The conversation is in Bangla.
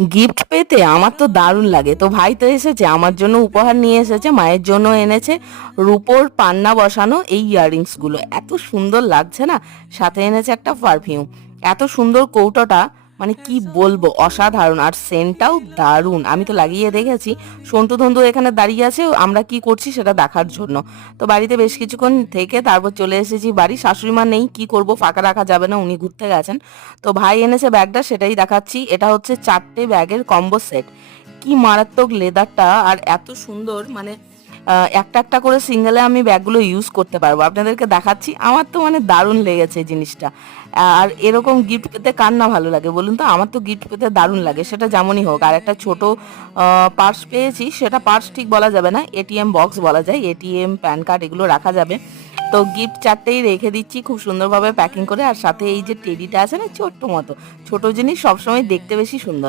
গিফট পেতে আমার তো দারুণ লাগে। তো ভাই তো এসেছে, আমার জন্য উপহার নিয়ে এসেছে, মায়ের জন্য এনেছে রূপোর পান্না বসানো এই ইয়াররিংসগুলো। এত সুন্দর লাগছে না। সাথে এনেছে একটা পারফিউম। এত সুন্দর কৌটোটা, মানে কি বলবো, অসাধারণ। আর সেন্টটাও দারুণ। আমি তো লাগিয়ে দেখেছি। সন্টু ধন্তু এখানে দাঁড়িয়ে আছে আমরা কি করছি সেটা দেখার জন্য। তো বাড়িতে বেশ কিছুক্ষণ থেকে তারপর চলে এসেছি বাড়ি। শাশুড়ি মা নেই, কি করব, ফাঁকা রাখা যাবে না, উনি ঘুরতে গেছেন। তো ভাই এনেছে ব্যাগটা, সেটাই দেখাচ্ছি। এটা হচ্ছে 4টে ব্যাগের কম্বো সেট। কি মারাত্মক লেদারটা, আর এত সুন্দর, মানে একটা একটা করে সিঙ্গেলে আমি ব্যাগগুলো ইউজ করতে পারবো। আপনাদেরকে দেখাচ্ছি। আমার তো মানে দারুণ লেগেছে জিনিসটা। আর এরকম গিফট পেতে কার না ভালো লাগে বলুন তো? আমার তো গিফট পেতে দারুণ লাগে, সেটা যেমনই হোক। আর একটা ছোট পার্স পেয়েছি, সেটা পার্স ঠিক বলা যাবে না, এটিএম বক্স বলা যায়। এটিএম, প্যান কার্ড এগুলো রাখা যাবে। তো গিফট 4টেই রেখে দিচ্ছি খুব সুন্দরভাবে প্যাকিং করে। আর সাথে এই যে টেডিটা আছে না, ছোট্ট মতো, ছোট জিনিস সবসময় দেখতে বেশি সুন্দর লাগে।